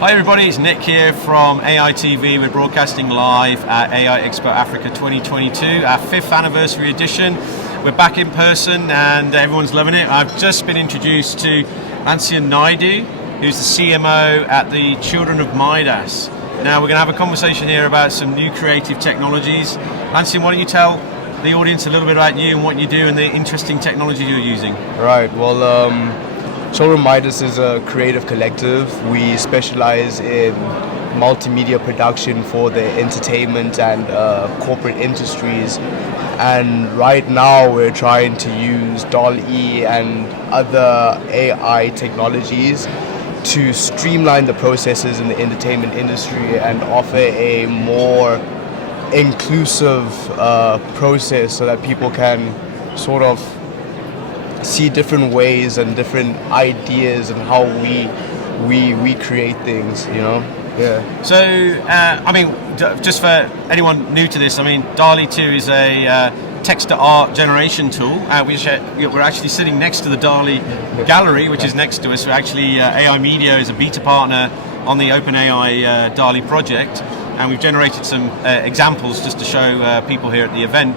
Hi everybody, it's Nick here from AI TV. We're broadcasting live at AI Expo Africa 2022, our 5th anniversary edition. We're back in person and everyone's loving it. I've just been introduced to Lancian Naidoo, who's the CMO at the Children of Midas. Now we're going to have a conversation here about some new creative technologies. Lancian, why don't you tell the audience a little bit about you and what you do and the interesting technology you're using? Right, well, Children of Midas is a creative collective. We specialize in multimedia production for the entertainment and corporate industries. And right now we're trying to use DALL-E and other AI technologies to streamline the processes in the entertainment industry and offer a more inclusive process so that people can sort of see different ways and different ideas and how we create things, you know? Yeah. So, I mean, just for anyone new to this, I mean, DALL-E 2 is a text-to-art generation tool. We're actually sitting next to the DALL-E gallery, which is next to us. We're actually, AI Media is a beta partner on the OpenAI DALL-E project, and we've generated some examples just to show people here at the event.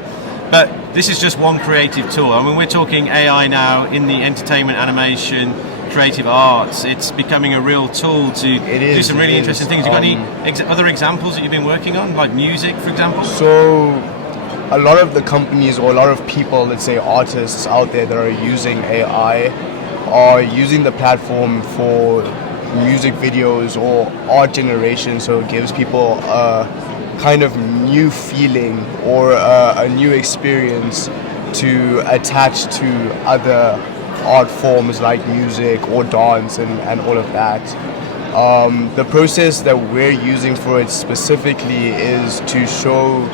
But this is just one creative tool. I mean, we're talking AI now in the entertainment, animation, creative arts. It's becoming a real tool to do some really interesting things. You got any other examples that you've been working on, like music, for example? So, a lot of the companies or a lot of people, let's say artists out there that are using AI are using the platform for music videos or art generation, so it gives people kind of new feeling or a new experience to attach to other art forms like music or dance and all of that. The process that we're using for it specifically is to show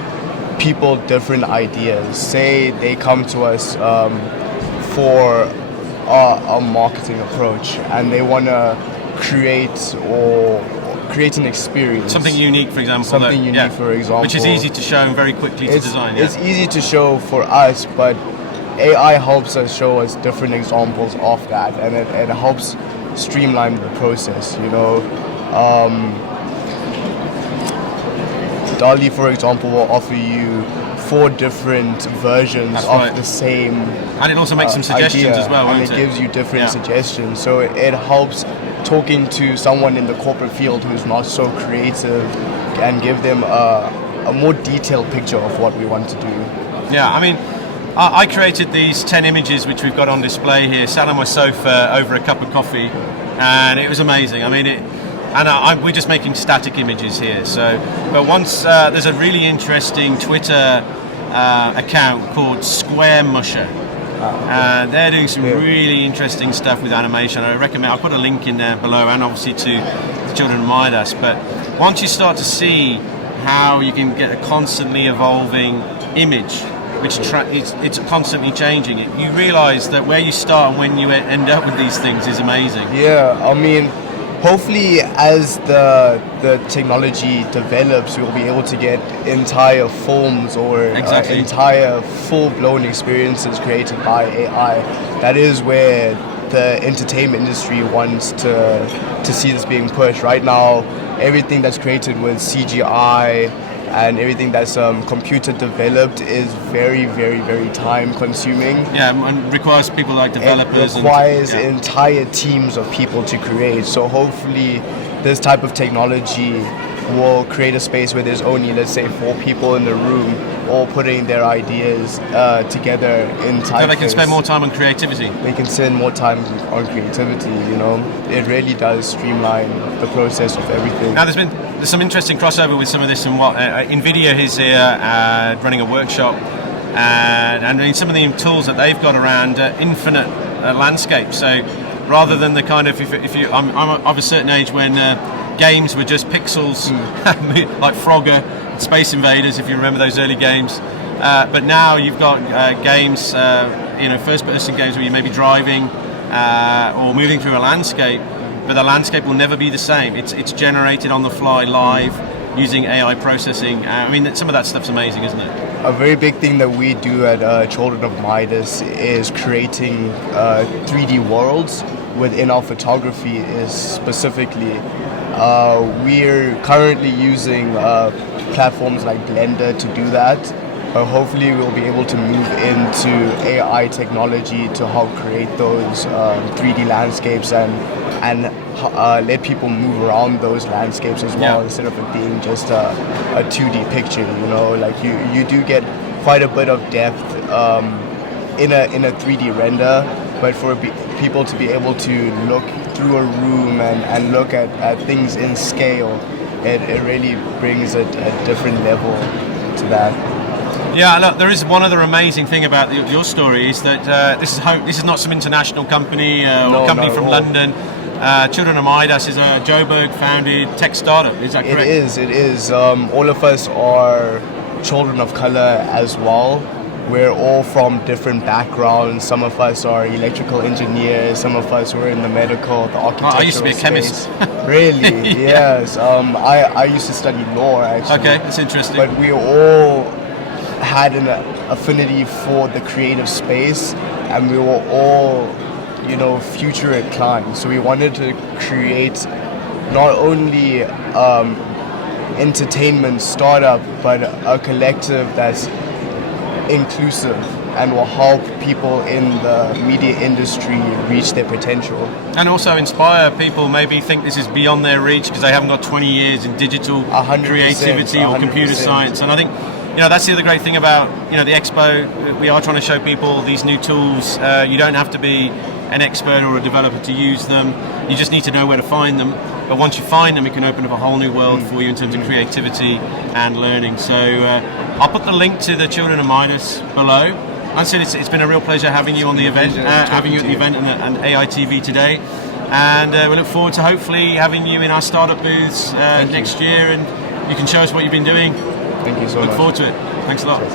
people different ideas. Say they come to us for a marketing approach and they want to create an experience. Something unique, for example. For example. Which is easy to show and very quickly to design. It's easy to show for us, but AI helps us show us different examples of that, and it helps streamline the process, you know. DALL-E, for example, will offer you 4 different versions of the same and it also makes some suggestions idea, as well, and it gives you different suggestions, so it helps talking to someone in the corporate field who's not so creative and give them a more detailed picture of what we want to do. Yeah, I mean, I created these 10 images which we've got on display here, sat on my sofa over a cup of coffee, and it was amazing. I mean, we're just making static images here. So, but once there's a really interesting Twitter account called Square Musher. They're doing some really interesting stuff with animation. I recommend, I'll put a link in there below, and obviously to the Children of Midas. But once you start to see how you can get a constantly evolving image, which it's constantly changing, you realise that where you start and when you end up with these things is amazing. Yeah, I mean, hopefully as the technology develops, we'll be able to get entire films or entire full-blown experiences created by AI. That is where the entertainment industry wants to see this being pushed. Right now, everything that's created with CGI and everything that's computer developed is very, very, very time consuming. Yeah, and requires people like developers. It requires entire teams of people to create. So hopefully this type of technology will create a space where there's only, let's say, 4 people in the room all putting their ideas together in time. So they can spend more time on creativity. They can spend more time on creativity, you know. It really does streamline the process of everything. Now there's some interesting crossover with some of this and what NVIDIA is here running a workshop and I mean some of the tools that they've got around infinite landscape. So rather than the kind of, I'm of a certain age when games were just pixels, like Frogger, Space Invaders, if you remember those early games. But now you've got games, first-person games where you may be driving or moving through a landscape, but the landscape will never be the same. It's generated on the fly, live, using AI processing. I mean, some of that stuff's amazing, isn't it? A very big thing that we do at Children of Midas is creating 3D worlds. within our photography is specifically, we're currently using platforms like Blender to do that. Hopefully we'll be able to move into AI technology to help create those 3D landscapes and let people move around those landscapes as well, instead of it being just a 2D picture. You know, like you do get quite a bit of depth in a 3D render, but for people to be able to look through a room and look at things in scale, it really brings a different level to that. Yeah, look, there is one other amazing thing about your story is that this is not some international company or company from London. Children of Midas is a Joburg-founded tech startup. Is that correct? It is. All of us are children of color as well. We're all from different backgrounds. Some of us are electrical engineers. Some of us were in the medical, the architectural I used to be a chemist. Really? Yes. I used to study law, actually. Okay, that's interesting. But we all had an affinity for the creative space, and we were all, future inclined. So we wanted to create not only entertainment startup, but a collective that's inclusive and will help people in the media industry reach their potential. And also inspire people, maybe think this is beyond their reach because they haven't got 20 years in digital 100%, creativity or computer 100%. science. And I think that's the other great thing about the Expo. We are trying to show people these new tools. You don't have to be an expert or a developer to use them. You just need to know where to find them. But once you find them, it can open up a whole new world for you in terms of creativity and learning. So I'll put the link to the Children of Midas below. I said it's been a real pleasure having you on the event, having you at the event and AITV today. And we look forward to hopefully having you in our startup booths next year, and you can show us what you've been doing. Thank you so much. Look forward to it. Thanks a lot. Cheers.